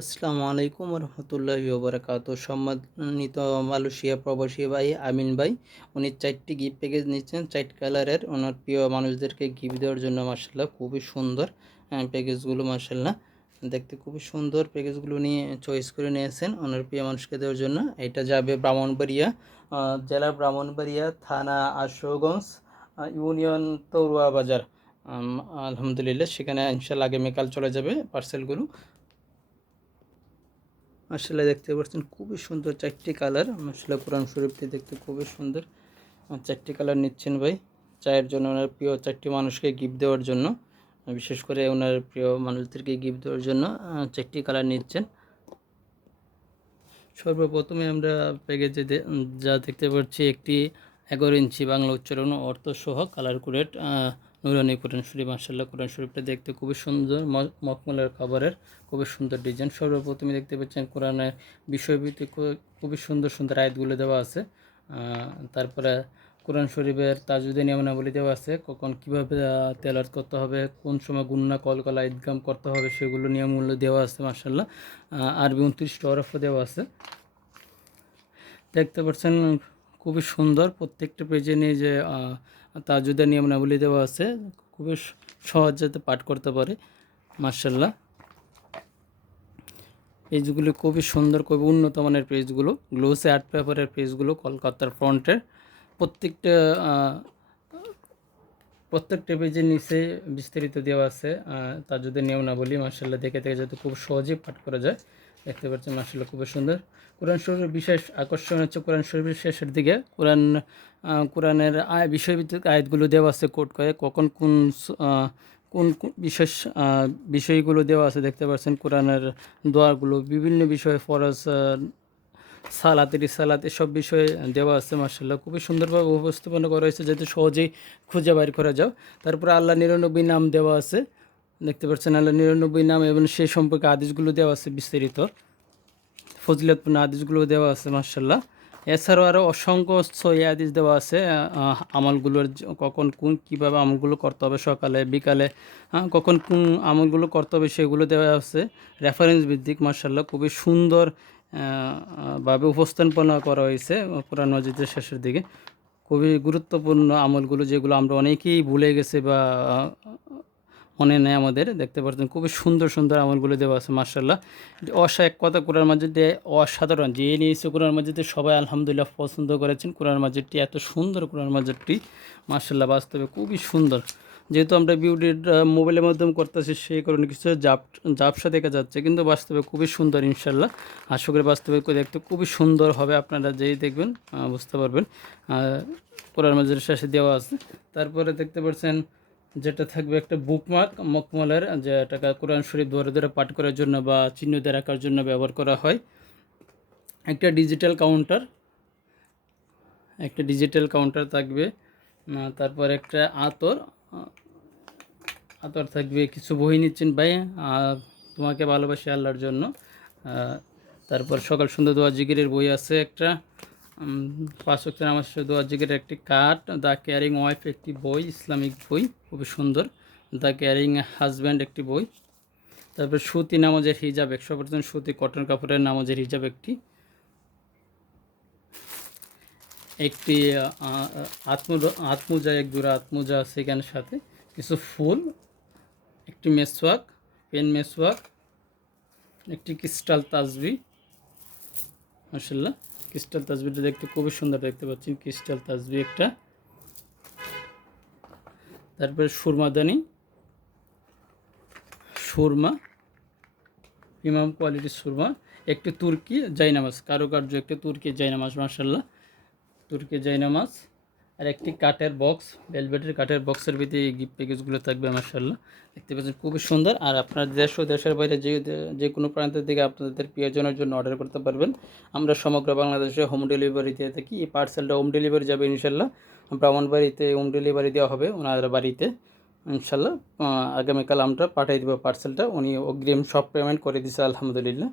আসসালামু আলাইকুম রহমতুল্লাহি ওবরাকাত সম্মানিত মালয়েশিয়া প্রবাসী ভাই, আমিন ভাই, উনি চারটি গিফট প্যাকেজ নিচ্ছেন। চার কালারের ওনার প্রিয় মানুষদেরকে গিফট দেওয়ার জন্য মার্শাল্লাহ খুবই সুন্দর প্যাকেজগুলো মার্শাল্লাহ দেখতে খুবই সুন্দর প্যাকেজগুলো নিয়ে চয়েস করে নিয়েছেন ওনার প্রিয় মানুষকে দেওয়ার জন্য। এটা যাবে ব্রাহ্মণবাড়িয়া জেলা ব্রাহ্মণবাড়িয়া, থানা আশুগঞ্জ ইউনিয়ন তরুয়া বাজার। আলহামদুলিল্লাহ, সেখানে ইনশাল্লাহ আগামীকাল চলে যাবে পার্সেলগুলো আসলে দেখতে পাচ্ছেন খুবই সুন্দর চারটি কালার। আসলে কোরআন শরীফটি দেখতে খুবই সুন্দর। চারটি কালার নিচ্ছেন ভাই। চায়ের জন্য ওনার প্রিয় চারটি মানুষকে গিফট দেওয়ার জন্য, বিশেষ করে ওনার প্রিয় মানুষদেরকে গিফট দেওয়ার জন্য চারটি কালার নিচ্ছেন। সর্বপ্রথমে আমরা প্যাকেজে যা দেখতে পাচ্ছি একটি এগারো ইঞ্চি বাংলা উচ্চারণ ও অর্থ সহ কালার কোরেট নুরানি কোরআন শরীফ মার্শাল্লাহ কোরআন শরীফটা দেখতে খুবই সুন্দর। ম- মখমলের খাবারের খুবই সুন্দর ডিজাইন সর্বপ্রথমে দেখতে পাচ্ছেন কোরআনের বিষয়ভিত্তিক খুবই সুন্দর সুন্দর আয়াতগুলো দেওয়া আছে। তারপরে কোরআন শরীফের তাজুদে নিয়মাবলী দেওয়া আছে। কখন কীভাবে তেলার করতে হবে, কোন সময় গুন্না, কলকলা, ঈদগাম করতে হবে, সেগুলো নিয়মমূল্য দেওয়া আছে মার্শাল্লাহ আরবি উনত্রিশটা হরফও দেওয়া আছে। দেখতে পাচ্ছেন খুবই সুন্দর। প্রত্যেকটা পেজে নিয়ে যে তাজুদের নিয়মাবলী দেওয়া আছে, খুবই সহজ যাতে পাঠ করতে পারে। মার্শাল্লাহ পেজগুলো খুবই সুন্দর, খুবই উন্নত মানের পেজগুলো। গ্লোসে আর্ট পেপারের পেজগুলো কলকাতার ফ্রন্টের। প্রত্যেকটা প্রত্যেকটা পেজের নিচে বিস্তারিত দেওয়া আছে তাজুদের নিয়মাবলী। মার্শাল্লাহ দেখে দেখে যাতে খুব সহজেই পাঠ করা যায়। দেখতে পাচ্ছেন মার্শাল্লাহ খুবই সুন্দর। কোরআন শরীফের বিশেষ আকর্ষণ হচ্ছে কোরআন শরীফের শেষের দিকে। কোরআন কোরআনের আয়, বিষয়ভিত্তিক আয়াতগুলো দেওয়া আছে কোট করে। কখন কোন কোন বিশেষ বিষয়গুলো দেওয়া আছে দেখতে পাচ্ছেন, কোরআনের দোয়াগুলো, বিভিন্ন বিষয়ে ফরজ সালাত সালাত, এসব বিষয়ে দেওয়া আছে মার্শাল্লাহ খুবই সুন্দরভাবে উপস্থাপনা করা হয়েছে, যাতে সহজেই খুঁজে বাইর করা যাও তারপরে আল্লাহ নিরানব্বই নাম দেওয়া আছে। দেখতে পাচ্ছেন, আল্লাহ নিরানব্বই নাম এবং সেই সম্পর্কে আদেশগুলো দেওয়া আছে বিস্তারিত। ফজিলতপূর্ণ আদেশগুলো দেওয়া আছে মার্শাল্লাহ এছাড়াও আরও অসংখ্য ছয় আদেশ দেওয়া আছে আমলগুলোর কখন কোন কীভাবে আমলগুলো করতে হবে সকালে, বিকালে কখন কোন আমলগুলো করতে হবে সেগুলো দেওয়া আছে। রেফারেন্স ভিত্তিক মার্শাল্লাহ খুবই সুন্দর ভাবে উপস্থাপনা করা হয়েছে কোরআন মসজিদের শেষের দিকে। খুবই গুরুত্বপূর্ণ আমলগুলো যেগুলো আমরা অনেকেই ভুলে গেছে বা মনে নেই আমাদের, দেখতে পাচ্ছেন খুবই সুন্দর সুন্দর আমলগুলো দেওয়া আছে মার্শাল্লাহ অসা এক কথা কোরআন মাজিদে অসাধারণ, যে নিয়েছে কোরআন মাজিদে সবাই আলহামদুলিল্লাহ পছন্দ করেছেন কোরআন মাজিদটি, এত সুন্দর কোরআন মাজিদটি মার্শাল্লাহ বাস্তবে খুবই সুন্দর। যেহেতু আমরা বিউটির মোবাইলের মাধ্যমে করতেছি সেই কারণে কিছু জাপ, জাপসা দেখা যাচ্ছে, কিন্তু বাস্তবে খুবই সুন্দর ইনশাল্লাহ আশা করি বাস্তবে দেখতে খুবই সুন্দর হবে, আপনারা যেই দেখবেন বুঝতে পারবেন। কোরআন মাজিদের শেষে দেওয়া আছে। তারপরে দেখতে পাচ্ছেন যেটা থাকবে একটা বুকমার্ক মকমলের, যেটাকে কোরআন শরীফ ধরে ধরে পাঠ করার জন্য বা চিহ্ন দিয়ে রাখার জন্য ব্যবহার করা হয়। একটা ডিজিটাল কাউন্টার একটা ডিজিটাল কাউন্টার থাকবে। তারপর একটা আতর আতর থাকবে, কিছু বই নিচ্ছেন ভাই তোমাকে ভালোবাসি আল্লাহর জন্য। তারপর সকাল সন্ধ্যা দোয়া জিগিরের বই আছে একটা। পাঁচ নামাজ শেষে দোয়া জিগিরের একটি কার্ড দ্য কেয়ারিং ওয়াইফ একটি বই, ইসলামিক বই খুবই সুন্দর। দ্য কেয়ারিং হাজব্যান্ড একটি বই। তারপর সুতি নামাজের হিজাব, একশো পার্সেন্ট সুতি, কটন কাপড়ের নামাজের হিজাব একটি। একটি আত্ম, আত্মজা, এক জোড়া আত্মজা আছে এখানের সাথে। কিছু ফুল, একটি মেসওয়াক, পেন মেসওয়াক, একটি ক্রিস্টাল তাজবি। মার্শাল্লাহ ক্রিস্টাল তাজবিটা দেখতে খুবই সুন্দর দেখতে পাচ্ছেন ক্রিস্টাল তাজবি একটা। তারপরে সুরমাদানি সুরমা, ইমাম কোয়ালিটির সুরমা। একটি তুর্কি জাইনামাজ, কারুকার্য, একটি তুর্কি জাইনামাজ মার্শাল্লাহ তুর্কি জাইনামাজ। আর একটি কাঠের বক্স ভেলভেটের কাঠের বক্সের ভিতরে এই গিফট প্যাকেজগুলো থাকবে মার্শাল্লাহ দেখতে পাচ্ছেন, খুবই সুন্দর। আর আপনার দেশ ও দেশের বাইরে যে যে কোনো প্রান্তের দিকে আপনাদের প্রিয়জনের জন্য অর্ডার করতে পারবেন। আমরা সমগ্র বাংলাদেশে হোম ডেলিভারি দিয়ে থাকি। এই পার্সেলটা হোম ডেলিভারি যাবে ইনশাল্লাহ ব্রাহ্মণ বাড়িতে হোম ডেলিভারি দেওয়া হবে ওনাদের বাড়িতে। ইনশাল্লাহ আগামীকাল আমরা পাঠিয়ে দেবো পার্সেলটা উনি অগ্রিম সব পেমেন্ট করে দিছে, আলহামদুলিল্লাহ।